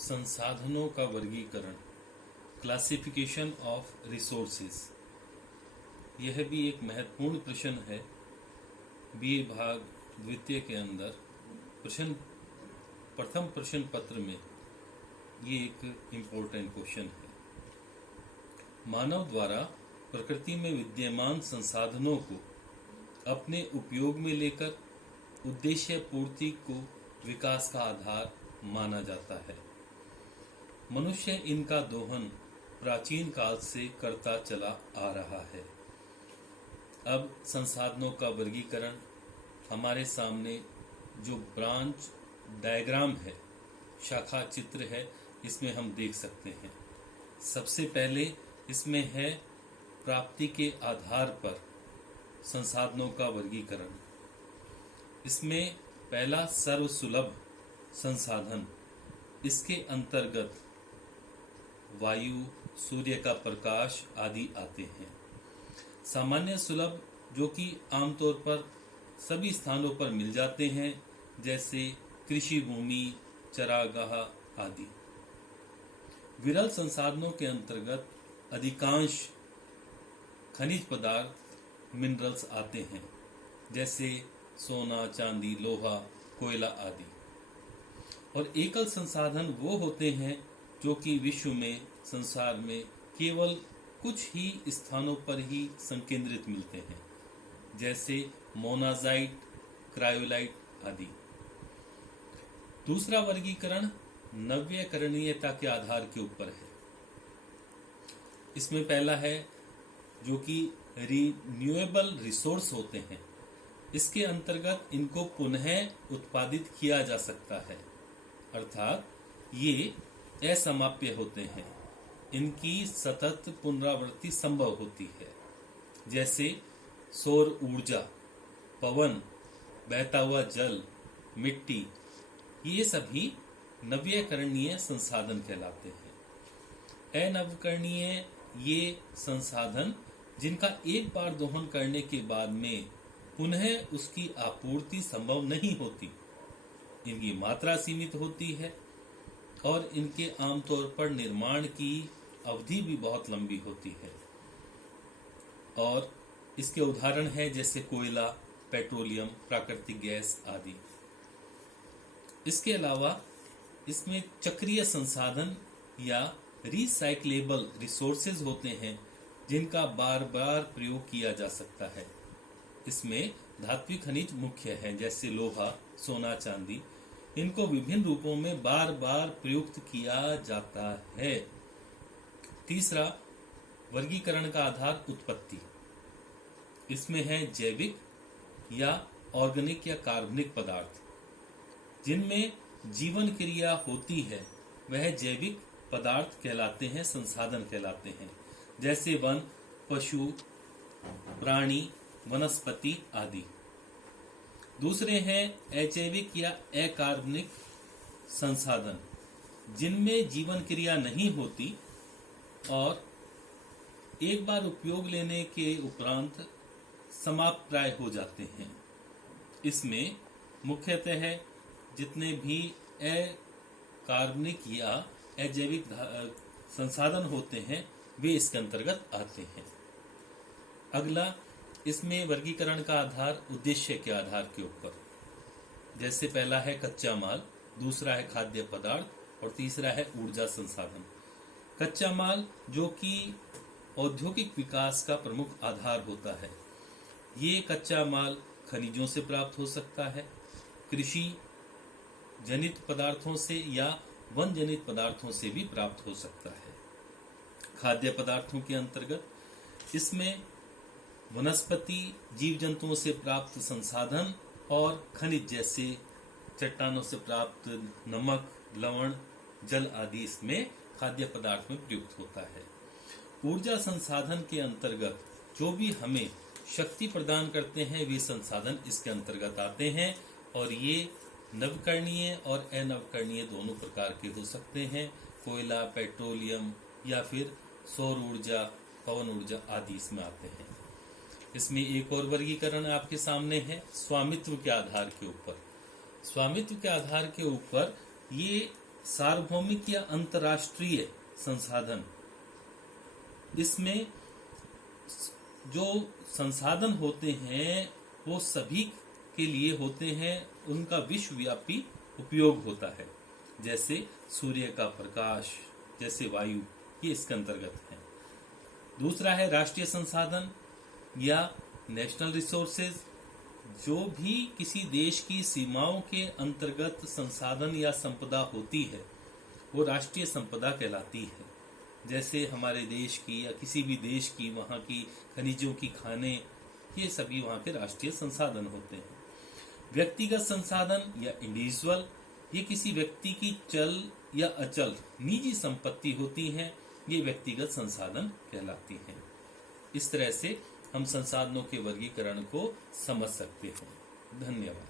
संसाधनों का वर्गीकरण, क्लासिफिकेशन ऑफ रिसोर्सेज। यह भी एक महत्वपूर्ण प्रश्न है। बीए भाग द्वितीय के अंदर प्रथम प्रश्न पत्र में ये एक इम्पोर्टेंट क्वेश्चन है। मानव द्वारा प्रकृति में विद्यमान संसाधनों को अपने उपयोग में लेकर उद्देश्य पूर्ति को विकास का आधार माना जाता है। मनुष्य इनका दोहन प्राचीन काल से करता चला आ रहा है। अब संसाधनों का वर्गीकरण हमारे सामने जो ब्रांच डायग्राम है, शाखा चित्र है, इसमें हम देख सकते हैं। सबसे पहले इसमें है प्राप्ति के आधार पर संसाधनों का वर्गीकरण। इसमें पहला सर्वसुलभ संसाधन, इसके अंतर्गत वायु, सूर्य का प्रकाश आदि आते हैं। सामान्य सुलभ जो कि आमतौर पर सभी स्थानों पर मिल जाते हैं, जैसे कृषि भूमि, चरागाह आदि। विरल संसाधनों के अंतर्गत अधिकांश खनिज पदार्थ मिनरल्स आते हैं, जैसे सोना, चांदी, लोहा, कोयला आदि। और एकल संसाधन वो होते हैं जो कि विश्व में, संसार में केवल कुछ ही स्थानों पर ही संकेंद्रित मिलते हैं, जैसे मोनाजाइट, क्रायोलाइट आदि। दूसरा वर्गीकरण नवीकरणीयता के आधार के ऊपर है। इसमें पहला है जो कि रिन्यूएबल रिसोर्स होते हैं। इसके अंतर्गत इनको पुनः उत्पादित किया जा सकता है, अर्थात ये असमाप्य होते हैं। इनकी सतत पुनरावृत्ति संभव होती है, जैसे सौर ऊर्जा, पवन, बहता हुआ जल, मिट्टी। ये सभी नवीकरणीय संसाधन कहलाते हैं। अनवीकरणीय ये संसाधन जिनका एक बार दोहन करने के बाद में पुनः उसकी आपूर्ति संभव नहीं होती। इनकी मात्रा सीमित होती है और इनके आमतौर पर निर्माण की अवधि भी बहुत लंबी होती है। और इसके उदाहरण है जैसे कोयला, पेट्रोलियम, प्राकृतिक गैस आदि। इसके अलावा इसमें चक्रीय संसाधन या रिसाइक्लेबल रिसोर्सेज होते हैं, जिनका बार बार प्रयोग किया जा सकता है। इसमें धात्विक खनिज मुख्य हैं, जैसे लोहा, सोना, चांदी। इनको विभिन्न रूपों में बार बार प्रयुक्त किया जाता है। तीसरा वर्गीकरण का आधार उत्पत्ति। इसमें है जैविक या ऑर्गेनिक या कार्बनिक पदार्थ। जिनमें जीवन क्रिया होती है वह जैविक पदार्थ कहलाते हैं, संसाधन कहलाते हैं, जैसे वन, पशु, प्राणी, वनस्पति आदि। दूसरे हैं अजैविक या अकार्बनिक संसाधन, जिनमें जीवन क्रिया नहीं होती और एक बार उपयोग लेने के उपरांत समाप्त प्राय हो जाते हैं। इसमें मुख्यतः जितने भी अकार्बनिक या अजैविक संसाधन होते हैं वे इसके अंतर्गत आते हैं। अगला इसमें वर्गीकरण का आधार उद्देश्य के आधार के ऊपर, जैसे पहला है कच्चा माल, दूसरा है खाद्य पदार्थ और तीसरा है ऊर्जा संसाधन। कच्चा माल जो कि औद्योगिक विकास का प्रमुख आधार होता है। ये कच्चा माल खनिजों से प्राप्त हो सकता है, कृषि जनित पदार्थों से या वन जनित पदार्थों से भी प्राप्त हो सकता है। खाद्य पदार्थों के अंतर्गत इसमें वनस्पति, जीव जंतुओं से प्राप्त संसाधन और खनिज जैसे चट्टानों से प्राप्त नमक, लवण, जल आदि इसमें खाद्य पदार्थ में प्रयुक्त होता है। ऊर्जा संसाधन के अंतर्गत जो भी हमें शक्ति प्रदान करते हैं वे संसाधन इसके अंतर्गत आते हैं, और ये नवीकरणीय और अनवीकरणीय दोनों प्रकार के हो सकते हैं। कोयला, पेट्रोलियम या फिर सौर ऊर्जा, पवन ऊर्जा आदि इसमें आते हैं। इसमें एक और वर्गीकरण आपके सामने है स्वामित्व के आधार के ऊपर। स्वामित्व के आधार के ऊपर ये सार्वभौमिक या अंतर्राष्ट्रीय संसाधन, इसमें जो संसाधन होते हैं वो सभी के लिए होते हैं, उनका विश्वव्यापी उपयोग होता है। जैसे सूर्य का प्रकाश, जैसे वायु, ये इसके अंतर्गत है। दूसरा है राष्ट्रीय संसाधन या नेशनल रिसोर्सेज, जो भी किसी देश की सीमाओं के अंतर्गत संसाधन या संपदा होती है वो राष्ट्रीय संपदा कहलाती है। जैसे हमारे देश की या किसी भी देश की वहाँ की खनिजों की खानें, ये सभी वहाँ के राष्ट्रीय संसाधन होते हैं। व्यक्तिगत संसाधन या इंडिविजुअल, ये किसी व्यक्ति की चल या अचल निजी संपत्ति होती हैं, ये व्यक्तिगत संसाधन कहलाती हैं। इस तरह से हम संसाधनों के वर्गीकरण को समझ सकते हैं। धन्यवाद।